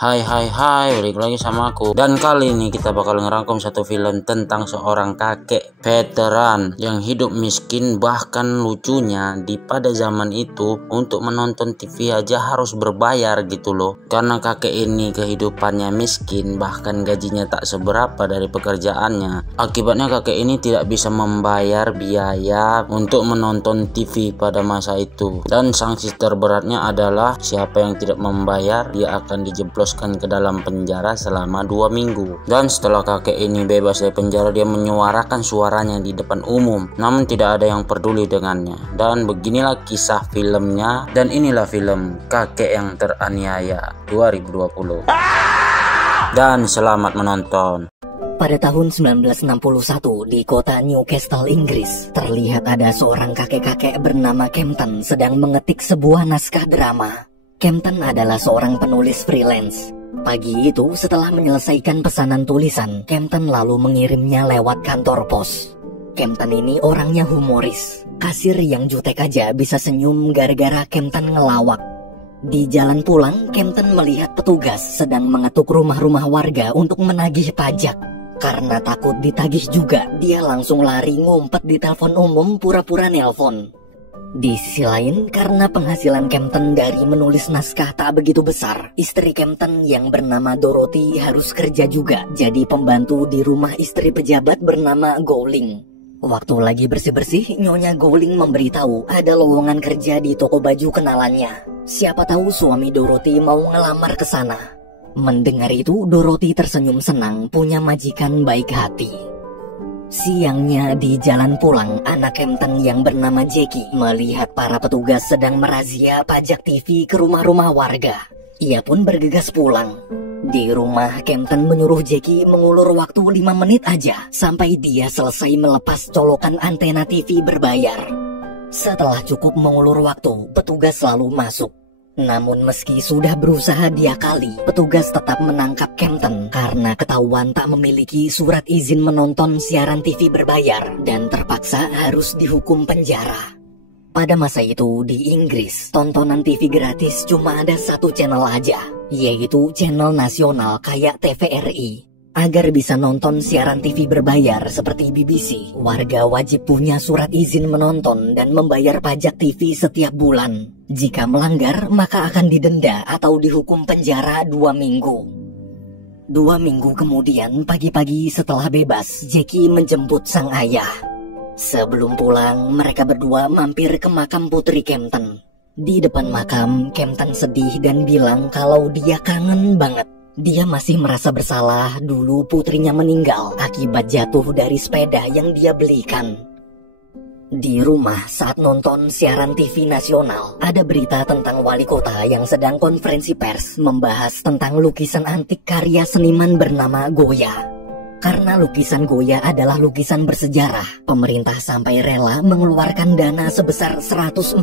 Hai hai hai, balik lagi sama aku. Dan kali ini kita bakal ngerangkum satu film tentang seorang kakek veteran yang hidup miskin. Bahkan lucunya pada zaman itu untuk menonton TV aja harus berbayar gitu loh. Karena kakek ini kehidupannya miskin, bahkan gajinya tak seberapa dari pekerjaannya. Akibatnya kakek ini tidak bisa membayar biaya untuk menonton TV pada masa itu. Dan sanksi terberatnya adalah siapa yang tidak membayar dia akan dijemplos ke dalam penjara selama 2 minggu. Dan setelah kakek ini bebas dari penjara, dia menyuarakan suaranya di depan umum, namun tidak ada yang peduli dengannya. Dan beginilah kisah filmnya. Dan inilah film Kakek yang Teraniaya 2020. Dan selamat menonton. Pada tahun 1961 di kota Newcastle, Inggris, terlihat ada seorang kakek-kakek bernama Kempton sedang mengetik sebuah naskah drama. Kempton adalah seorang penulis freelance. Pagi itu, setelah menyelesaikan pesanan tulisan, Kempton lalu mengirimnya lewat kantor pos. Kempton ini orangnya humoris. Kasir yang jutek aja bisa senyum gara-gara Kempton ngelawak. Di jalan pulang, Kempton melihat petugas sedang mengetuk rumah-rumah warga untuk menagih pajak. Karena takut ditagih juga, dia langsung lari ngumpet di telepon umum pura-pura nelpon. Di sisi lain, karena penghasilan Kempton dari menulis naskah tak begitu besar, istri Kempton yang bernama Dorothy harus kerja juga jadi pembantu di rumah istri pejabat bernama Gowling. Waktu lagi bersih-bersih, Nyonya Gowling memberitahu ada lowongan kerja di toko baju kenalannya. Siapa tahu suami Dorothy mau ngelamar ke sana. Mendengar itu, Dorothy tersenyum senang punya majikan baik hati. Siangnya di jalan pulang, anak Kempton yang bernama Jackie melihat para petugas sedang merazia pajak TV ke rumah-rumah warga. Ia pun bergegas pulang. Di rumah, Kempton menyuruh Jackie mengulur waktu 5 menit aja sampai dia selesai melepas colokan antena TV berbayar. Setelah cukup mengulur waktu, petugas lalu masuk. Namun meski sudah berusaha diakali, petugas tetap menangkap Kempton karena ketahuan tak memiliki surat izin menonton siaran TV berbayar dan terpaksa harus dihukum penjara. Pada masa itu di Inggris, tontonan TV gratis cuma ada satu channel aja, yaitu channel nasional kayak TVRI. Agar bisa nonton siaran TV berbayar seperti BBC, warga wajib punya surat izin menonton dan membayar pajak TV setiap bulan. Jika melanggar, maka akan didenda atau dihukum penjara 2 minggu. 2 minggu kemudian, pagi-pagi setelah bebas, Jackie menjemput sang ayah. Sebelum pulang, mereka berdua mampir ke makam putri Kempton. Di depan makam, Kempton sedih dan bilang kalau dia kangen banget. Dia masih merasa bersalah dulu putrinya meninggal akibat jatuh dari sepeda yang dia belikan. Di rumah saat nonton siaran TV nasional, ada berita tentang wali kota yang sedang konferensi pers membahas tentang lukisan antik karya seniman bernama Goya. Karena lukisan Goya adalah lukisan bersejarah, pemerintah sampai rela mengeluarkan dana sebesar 140.000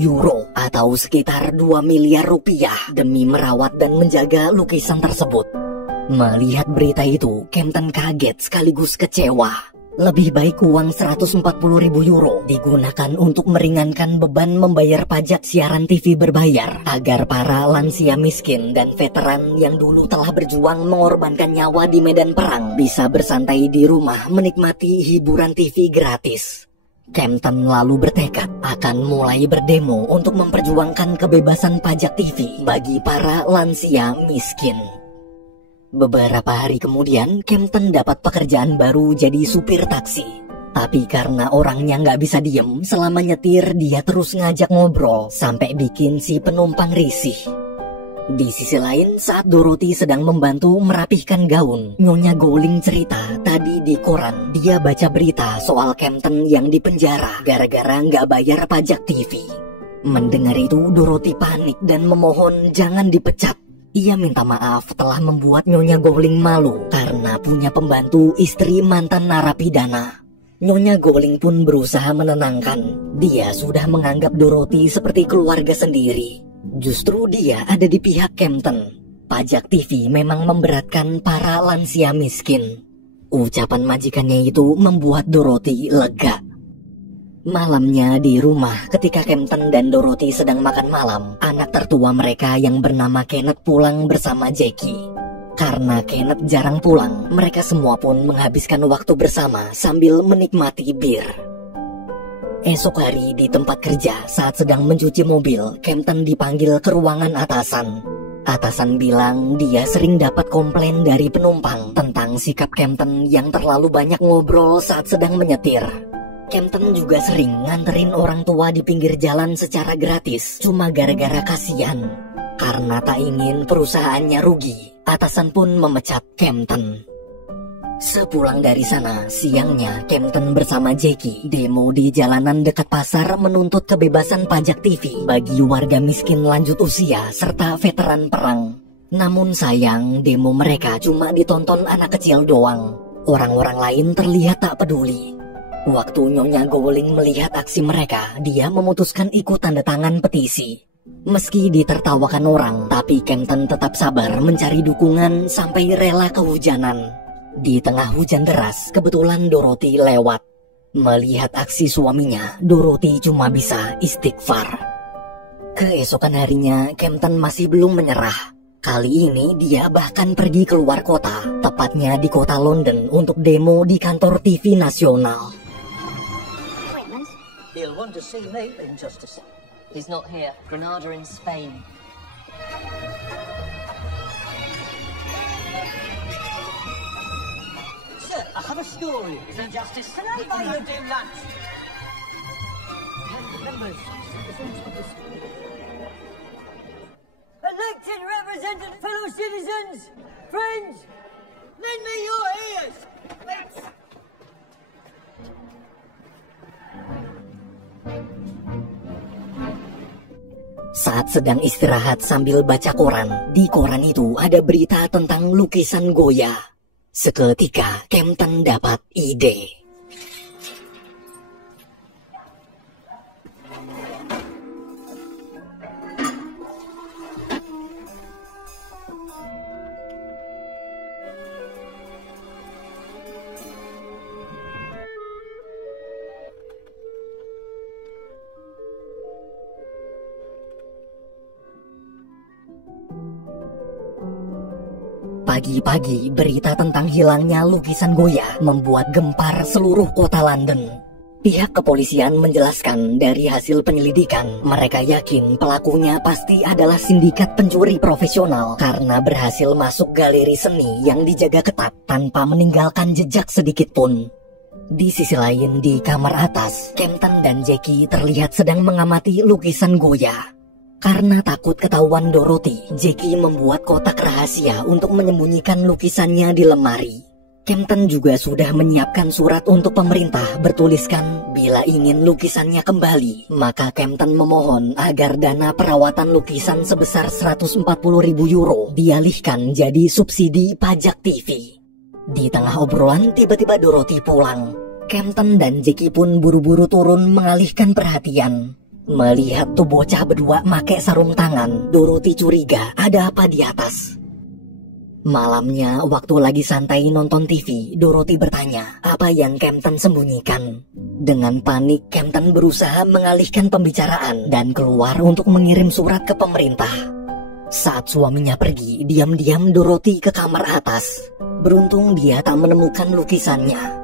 euro atau sekitar 2 miliar rupiah demi merawat dan menjaga lukisan tersebut. Melihat berita itu, Kempton kaget sekaligus kecewa. Lebih baik uang 140.000 euro digunakan untuk meringankan beban membayar pajak siaran TV berbayar agar para lansia miskin dan veteran yang dulu telah berjuang mengorbankan nyawa di medan perang bisa bersantai di rumah menikmati hiburan TV gratis. Kempton lalu bertekad akan mulai berdemo untuk memperjuangkan kebebasan pajak TV bagi para lansia miskin. Beberapa hari kemudian, Kempton dapat pekerjaan baru jadi supir taksi. Tapi karena orangnya nggak bisa diem, selama nyetir dia terus ngajak ngobrol sampai bikin si penumpang risih. Di sisi lain, saat Dorothy sedang membantu merapihkan gaun, Nyonya Gowling cerita tadi di koran dia baca berita soal Kempton yang dipenjara gara-gara nggak bayar pajak TV. Mendengar itu, Dorothy panik dan memohon jangan dipecat. Ia minta maaf telah membuat Nyonya Gowling malu karena punya pembantu istri mantan narapidana. Nyonya Gowling pun berusaha menenangkan. Dia sudah menganggap Dorothy seperti keluarga sendiri. Justru dia ada di pihak Kempton. Pajak TV memang memberatkan para lansia miskin. Ucapan majikannya itu membuat Dorothy lega. Malamnya di rumah, ketika Kempton dan Dorothy sedang makan malam, anak tertua mereka yang bernama Kenneth pulang bersama Jackie. Karena Kenneth jarang pulang, mereka semua pun menghabiskan waktu bersama sambil menikmati bir. Esok hari di tempat kerja, saat sedang mencuci mobil, Kempton dipanggil ke ruangan atasan. Atasan bilang dia sering dapat komplain dari penumpang tentang sikap Kempton yang terlalu banyak ngobrol saat sedang menyetir. Kempton juga sering nganterin orang tua di pinggir jalan secara gratis, cuma gara-gara kasihan. Karena tak ingin perusahaannya rugi, atasan pun memecat Kempton. Sepulang dari sana, siangnya Kempton bersama Jackie demo di jalanan dekat pasar menuntut kebebasan pajak TV bagi warga miskin lanjut usia serta veteran perang. Namun sayang, demo mereka cuma ditonton anak kecil doang. Orang-orang lain terlihat tak peduli. Waktu Nyonya Gowling melihat aksi mereka, dia memutuskan ikut tanda tangan petisi. Meski ditertawakan orang, tapi Kempton tetap sabar mencari dukungan sampai rela kehujanan. Di tengah hujan deras, kebetulan Dorothy lewat. Melihat aksi suaminya, Dorothy cuma bisa istighfar. Keesokan harinya, Kempton masih belum menyerah. Kali ini dia bahkan pergi keluar kota, tepatnya di kota London untuk demo di kantor TV nasional. He'll want to see me in just a sec. He's not here. Granada in Spain. Sir, I have a story. Is it justice? Can I buy you do lunch? Members, elected representative, fellow citizens, friends, lend me your ears. Let's... Saat sedang istirahat sambil baca koran, di koran itu ada berita tentang lukisan Goya. Seketika Kempton dapat ide. Pagi-pagi, berita tentang hilangnya lukisan Goya membuat gempar seluruh kota London. Pihak kepolisian menjelaskan dari hasil penyelidikan, mereka yakin pelakunya pasti adalah sindikat pencuri profesional karena berhasil masuk galeri seni yang dijaga ketat tanpa meninggalkan jejak sedikit pun. Di sisi lain, di kamar atas, Kempton dan Jackie terlihat sedang mengamati lukisan Goya. Karena takut ketahuan Dorothy, Jackie membuat kotak rahasia untuk menyembunyikan lukisannya di lemari. Kempton juga sudah menyiapkan surat untuk pemerintah bertuliskan bila ingin lukisannya kembali, maka Kempton memohon agar dana perawatan lukisan sebesar 140.000 euro dialihkan jadi subsidi pajak TV. Di tengah obrolan, tiba-tiba Dorothy pulang. Kempton dan Jackie pun buru-buru turun mengalihkan perhatian. Melihat tuh bocah berdua make sarung tangan, Dorothy curiga ada apa di atas. Malamnya, waktu lagi santai nonton TV, Dorothy bertanya apa yang Kempton sembunyikan. Dengan panik, Kempton berusaha mengalihkan pembicaraan dan keluar untuk mengirim surat ke pemerintah. Saat suaminya pergi, diam-diam Dorothy ke kamar atas. Beruntung dia tak menemukan lukisannya.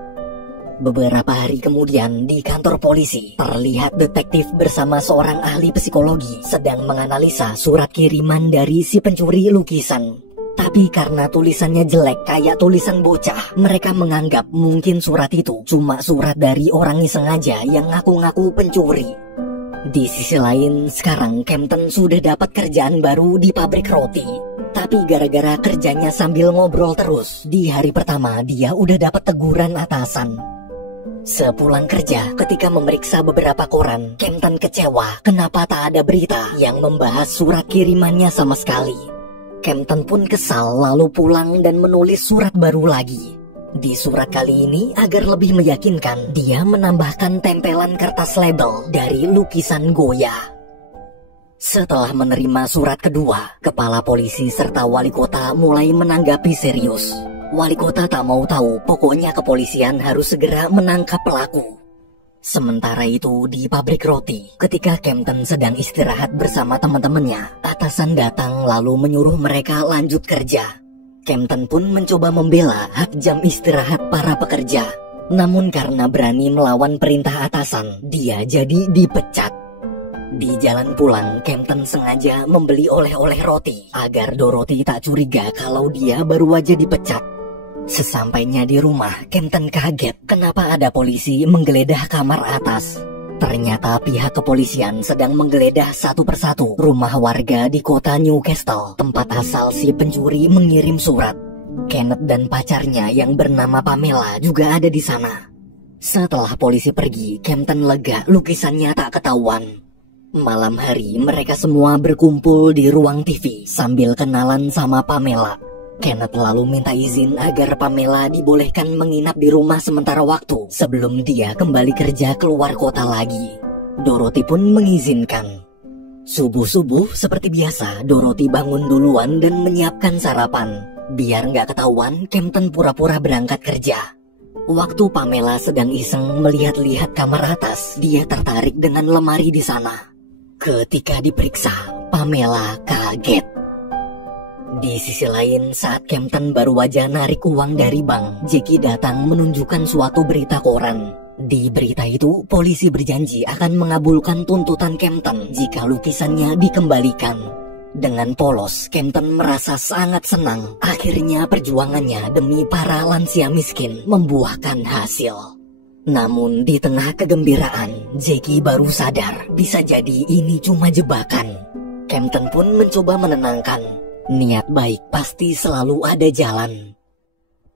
Beberapa hari kemudian di kantor polisi, terlihat detektif bersama seorang ahli psikologi sedang menganalisa surat kiriman dari si pencuri lukisan. Tapi karena tulisannya jelek kayak tulisan bocah, mereka menganggap mungkin surat itu cuma surat dari orang iseng aja yang ngaku-ngaku pencuri. Di sisi lain, sekarang Kempton sudah dapat kerjaan baru di pabrik roti. Tapi gara-gara kerjanya sambil ngobrol terus, di hari pertama dia udah dapat teguran atasan. Sepulang kerja, ketika memeriksa beberapa koran, Kempton kecewa kenapa tak ada berita yang membahas surat kirimannya sama sekali. Kempton pun kesal lalu pulang dan menulis surat baru lagi. Di surat kali ini, agar lebih meyakinkan, dia menambahkan tempelan kertas label dari lukisan Goya. Setelah menerima surat kedua, kepala polisi serta wali kota mulai menanggapi serius. Wali kota tak mau tahu, pokoknya kepolisian harus segera menangkap pelaku. Sementara itu di pabrik roti, ketika Kempton sedang istirahat bersama teman-temannya, atasan datang lalu menyuruh mereka lanjut kerja. Kempton pun mencoba membela hak jam istirahat para pekerja. Namun karena berani melawan perintah atasan, dia jadi dipecat. Di jalan pulang, Kempton sengaja membeli oleh-oleh roti agar Dorothy tak curiga kalau dia baru aja dipecat. Sesampainya di rumah, Kempton kaget kenapa ada polisi menggeledah kamar atas. Ternyata pihak kepolisian sedang menggeledah satu persatu rumah warga di kota Newcastle, tempat asal si pencuri mengirim surat. Kenneth dan pacarnya yang bernama Pamela juga ada di sana. Setelah polisi pergi, Kempton lega lukisannya tak ketahuan. Malam hari, mereka semua berkumpul di ruang TV sambil kenalan sama Pamela. Kenneth lalu minta izin agar Pamela dibolehkan menginap di rumah sementara waktu sebelum dia kembali kerja keluar kota lagi. Dorothy pun mengizinkan. Subuh-subuh seperti biasa, Dorothy bangun duluan dan menyiapkan sarapan. Biar nggak ketahuan, Kempton pura-pura berangkat kerja. Waktu Pamela sedang iseng melihat-lihat kamar atas, dia tertarik dengan lemari di sana. Ketika diperiksa, Pamela kaget. Di sisi lain, saat Kempton baru aja narik uang dari bank, Jackie datang menunjukkan suatu berita koran. Di berita itu, polisi berjanji akan mengabulkan tuntutan Kempton jika lukisannya dikembalikan. Dengan polos, Kempton merasa sangat senang. Akhirnya perjuangannya demi para lansia miskin membuahkan hasil. Namun di tengah kegembiraan, Jackie baru sadar bisa jadi ini cuma jebakan. Kempton pun mencoba menenangkan. Niat baik pasti selalu ada jalan.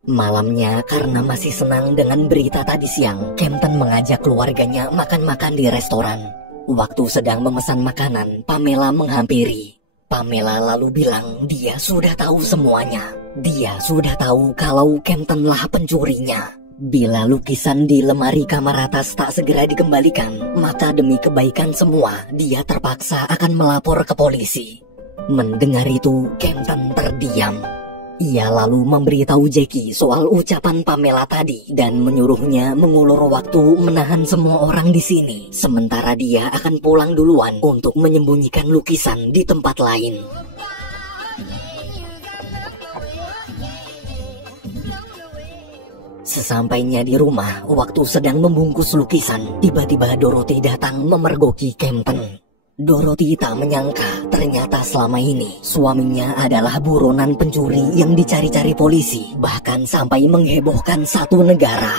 Malamnya, karena masih senang dengan berita tadi siang, Kempton mengajak keluarganya makan-makan di restoran. Waktu sedang memesan makanan, Pamela menghampiri. Pamela lalu bilang dia sudah tahu semuanya. Dia sudah tahu kalau Kempton lah pencurinya. Bila lukisan di lemari kamar atas tak segera dikembalikan, maka demi kebaikan semua, dia terpaksa akan melapor ke polisi. Mendengar itu, Kempton terdiam. Ia lalu memberitahu Jackie soal ucapan Pamela tadi dan menyuruhnya mengulur waktu menahan semua orang di sini, sementara dia akan pulang duluan untuk menyembunyikan lukisan di tempat lain. Sesampainya di rumah, waktu sedang membungkus lukisan, tiba-tiba Dorothy datang memergoki Kempton. Dorothy tak menyangka ternyata selama ini suaminya adalah buronan pencuri yang dicari-cari polisi, bahkan sampai menghebohkan satu negara.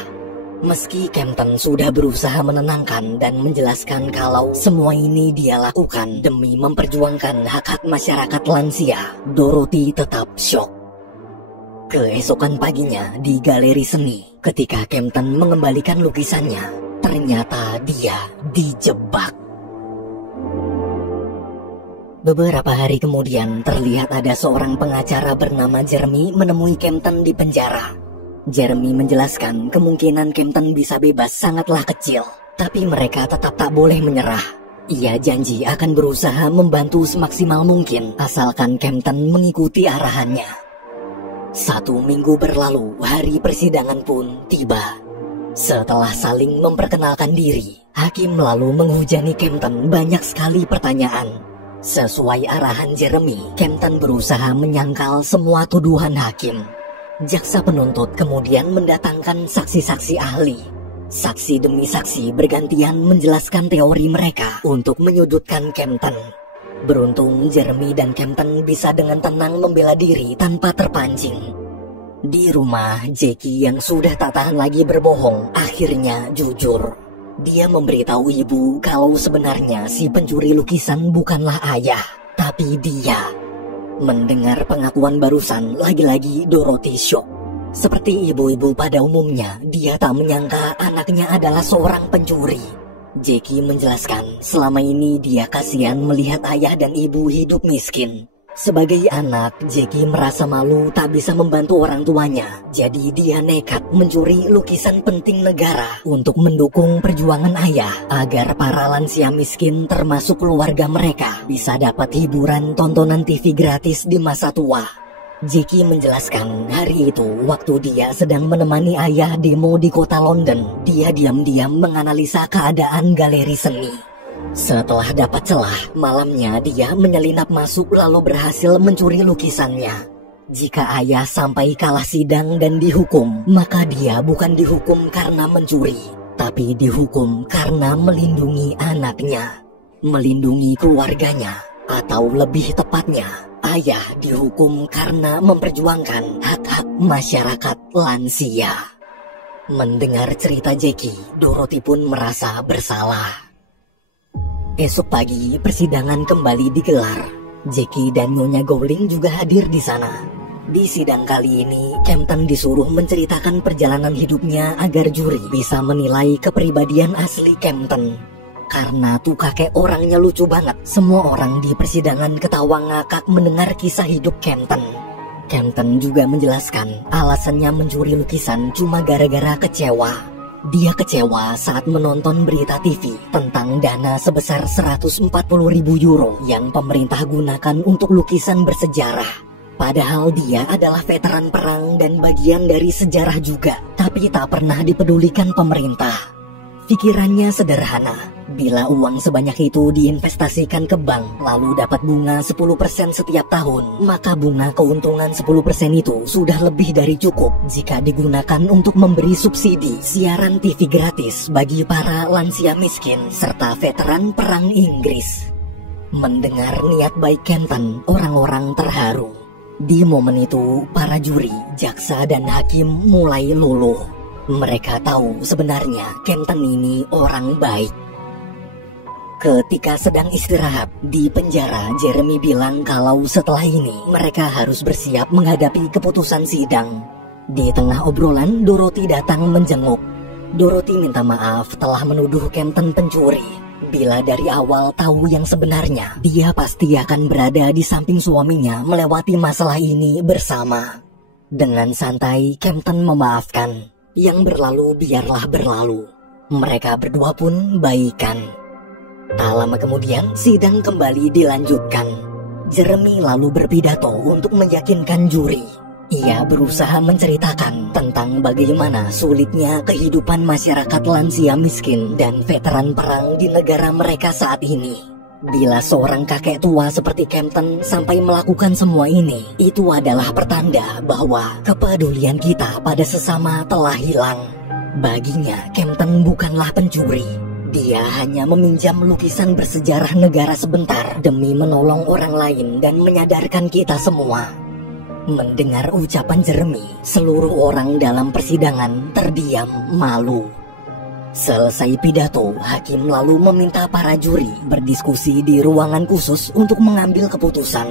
Meski Kempton sudah berusaha menenangkan dan menjelaskan kalau semua ini dia lakukan demi memperjuangkan hak-hak masyarakat lansia, Dorothy tetap syok. Keesokan paginya di galeri seni, ketika Kempton mengembalikan lukisannya, ternyata dia dijebak. Beberapa hari kemudian, terlihat ada seorang pengacara bernama Jeremy menemui Kempton di penjara. Jeremy menjelaskan kemungkinan Kempton bisa bebas sangatlah kecil, tapi mereka tetap tak boleh menyerah. Ia janji akan berusaha membantu semaksimal mungkin, asalkan Kempton mengikuti arahannya. 1 minggu berlalu, hari persidangan pun tiba. Setelah saling memperkenalkan diri, hakim lalu menghujani Kempton banyak sekali pertanyaan. Sesuai arahan Jeremy, Kempton berusaha menyangkal semua tuduhan hakim. Jaksa penuntut kemudian mendatangkan saksi-saksi ahli. Saksi demi saksi bergantian menjelaskan teori mereka untuk menyudutkan Kempton. Beruntung Jeremy dan Kempton bisa dengan tenang membela diri tanpa terpancing. Di rumah, Jackie yang sudah tak tahan lagi berbohong akhirnya jujur. Dia memberitahu ibu kalau sebenarnya si pencuri lukisan bukanlah ayah, tapi dia. Mendengar pengakuan barusan, lagi-lagi Dorothy syok. Seperti ibu-ibu pada umumnya, dia tak menyangka anaknya adalah seorang pencuri. Jackie menjelaskan selama ini dia kasihan melihat ayah dan ibu hidup miskin. Sebagai anak, Jackie merasa malu tak bisa membantu orang tuanya. Jadi dia nekat mencuri lukisan penting negara untuk mendukung perjuangan ayah agar para lansia miskin termasuk keluarga mereka bisa dapat hiburan tontonan TV gratis di masa tua. Jackie menjelaskan hari itu waktu dia sedang menemani ayah demo di kota London, dia diam-diam menganalisa keadaan galeri seni. Setelah dapat celah, malamnya dia menyelinap masuk lalu berhasil mencuri lukisannya. Jika ayah sampai kalah sidang dan dihukum, maka dia bukan dihukum karena mencuri, tapi dihukum karena melindungi anaknya, melindungi keluarganya, atau lebih tepatnya, ayah dihukum karena memperjuangkan hak-hak masyarakat lansia. Mendengar cerita Jackie, Dorothy pun merasa bersalah. Esok pagi, persidangan kembali digelar. Jackie dan Nyonya Gowling juga hadir di sana. Di sidang kali ini, Kempton disuruh menceritakan perjalanan hidupnya agar juri bisa menilai kepribadian asli Kempton. Karena tuh kakek orangnya lucu banget, semua orang di persidangan ketawa ngakak mendengar kisah hidup Kempton. Kempton juga menjelaskan alasannya mencuri lukisan cuma gara-gara kecewa. Dia kecewa saat menonton berita TV tentang dana sebesar 140.000 euro yang pemerintah gunakan untuk lukisan bersejarah. Padahal dia adalah veteran perang dan bagian dari sejarah juga, tapi tak pernah dipedulikan pemerintah. Pikirannya sederhana, bila uang sebanyak itu diinvestasikan ke bank lalu dapat bunga 10% setiap tahun, maka bunga keuntungan 10% itu sudah lebih dari cukup jika digunakan untuk memberi subsidi siaran TV gratis bagi para lansia miskin serta veteran perang Inggris. Mendengar niat baik Kempton, orang-orang terharu. Di momen itu, para juri, jaksa dan hakim mulai luluh. Mereka tahu sebenarnya Kempton ini orang baik. Ketika sedang istirahat di penjara, Jeremy bilang kalau setelah ini mereka harus bersiap menghadapi keputusan sidang. Di tengah obrolan, Dorothy datang menjenguk. Dorothy minta maaf telah menuduh Kempton pencuri. Bila dari awal tahu yang sebenarnya, dia pasti akan berada di samping suaminya melewati masalah ini bersama. Dengan santai, Kempton memaafkan. Yang berlalu biarlah berlalu. Mereka berdua pun baikan. Tak lama kemudian, sidang kembali dilanjutkan. Jeremy lalu berpidato untuk meyakinkan juri. Ia berusaha menceritakan tentang bagaimana sulitnya kehidupan masyarakat lansia miskin dan veteran perang di negara mereka saat ini. Bila seorang kakek tua seperti Kempton sampai melakukan semua ini, itu adalah pertanda bahwa kepedulian kita pada sesama telah hilang. Baginya, Kempton bukanlah pencuri. Dia hanya meminjam lukisan bersejarah negara sebentar demi menolong orang lain dan menyadarkan kita semua. Mendengar ucapan Jeremy, seluruh orang dalam persidangan terdiam malu. Selesai pidato, hakim lalu meminta para juri berdiskusi di ruangan khusus untuk mengambil keputusan.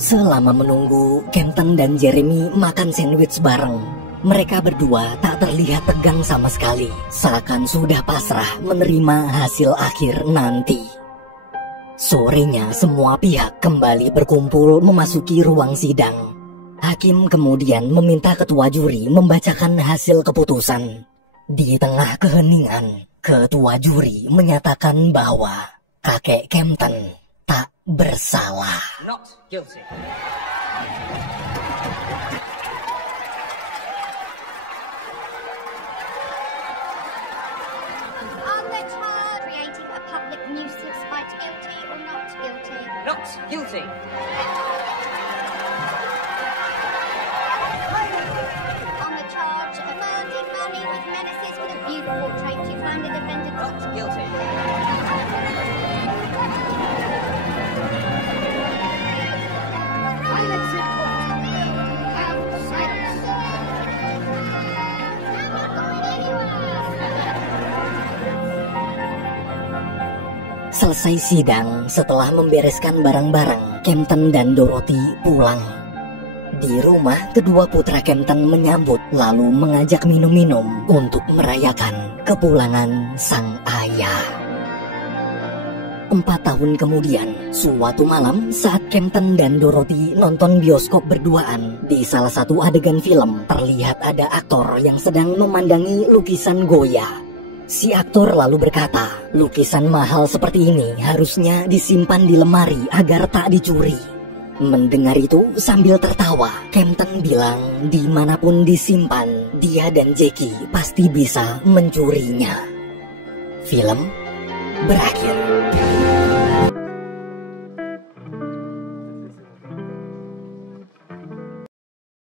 Selama menunggu, Kempton dan Jeremy makan sandwich bareng. Mereka berdua tak terlihat tegang sama sekali, seakan sudah pasrah menerima hasil akhir nanti. Sorenya, semua pihak kembali berkumpul memasuki ruang sidang. Hakim kemudian meminta ketua juri membacakan hasil keputusan. Di tengah keheningan, ketua juri menyatakan bahwa kakek Kempton tak bersalah. Not guilty. On the charge, creating a public nuisance, fight guilty or not guilty? Not guilty. On the charge, affirmative money with menaces with a view to portrait, you find the defendant Not guilty. Silence in court. Silence. I'm not going anywhere. Selesai sidang, setelah membereskan barang-barang, Kempton dan Dorothy pulang. Di rumah, kedua putra Kempton menyambut lalu mengajak minum-minum untuk merayakan kepulangan sang ayah. 4 tahun kemudian, suatu malam saat Kempton dan Dorothy nonton bioskop berduaan, di salah satu adegan film terlihat ada aktor yang sedang memandangi lukisan Goya. Si aktor lalu berkata, lukisan mahal seperti ini harusnya disimpan di lemari agar tak dicuri. Mendengar itu sambil tertawa, Kempton bilang dimanapun disimpan, dia dan Jackie pasti bisa mencurinya. Film berakhir.